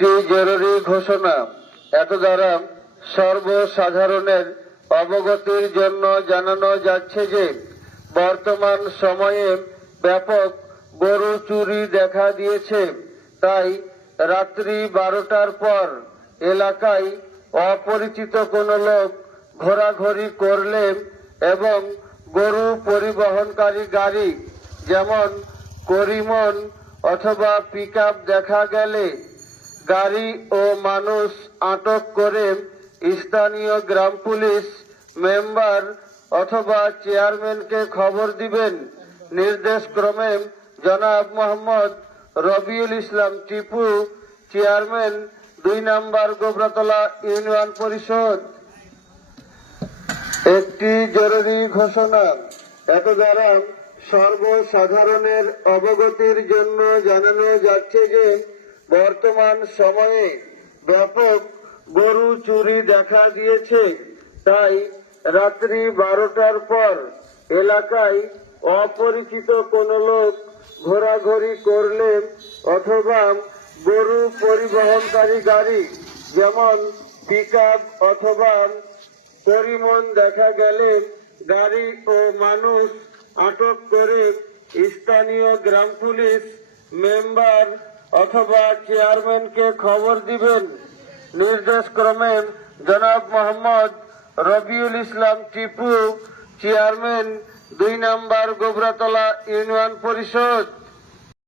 একটি জরুরি ঘোষণা। এত দ্বারা সর্বসাধারণের অবগতির জন্য জানানো যাচ্ছে যে বর্তমান সময়ে ব্যাপক গরু চুরি দেখা দিয়েছে। তাই রাত্রি 12টার পর এলাকায় অপরিচিত কোনো লোক ঘোরাঘুরি করলে এবং গরু পরিবহনকারী গাড়ি যেমন করিমন অথবা পিকআপ দেখা গেলে গাড়ি ও মানুষ আটক করে স্থানীয় গ্রাম পুলিশ মেম্বার অথবা চেয়ারম্যানকে খবর দিবেন। নির্দেশক্রমে জনাব মোহাম্মদ রবিউল ইসলাম টিপু, চেয়ারম্যান 2 নম্বর গোবরাতলা ইউনিয়ন পরিষদ। একটি জরুরি ঘোষণা। এত দ্বারা সর্বসাধারণের অবগতির জন্য জানানো যাচ্ছে যে বর্তমান সময়ে ব্যাপক গরু চুরি দেখা দিয়েছে। তাই রাত্রি 12টার পর এলাকায় অপরিচিত কোনো লোক ঘোরাঘুরি করলে অথবা গরু পরিবহনকারী গাড়ি যেমন পিকআপ অথবা পরিমন দেখা গেলে গাড়ি ও মানুষ আটক করে স্থানীয় গ্রাম পুলিশ মেম্বার অথবা চেয়ারম্যানকে খবর দিবেন। নির্দেশক্রমে জনাব মোহাম্মদ রবিউল ইসলাম টিপু, চেয়ারম্যান 2 নম্বর গোবরাতলা ইউনিয়ন পরিষদ।